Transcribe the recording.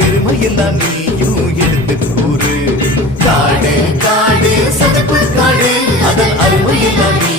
பெருமையெல்லாம் நீயும் எடுத்து கூறு. காடு காடு சதுப்பு காடு அதன் அருமையெல்லாம் நீ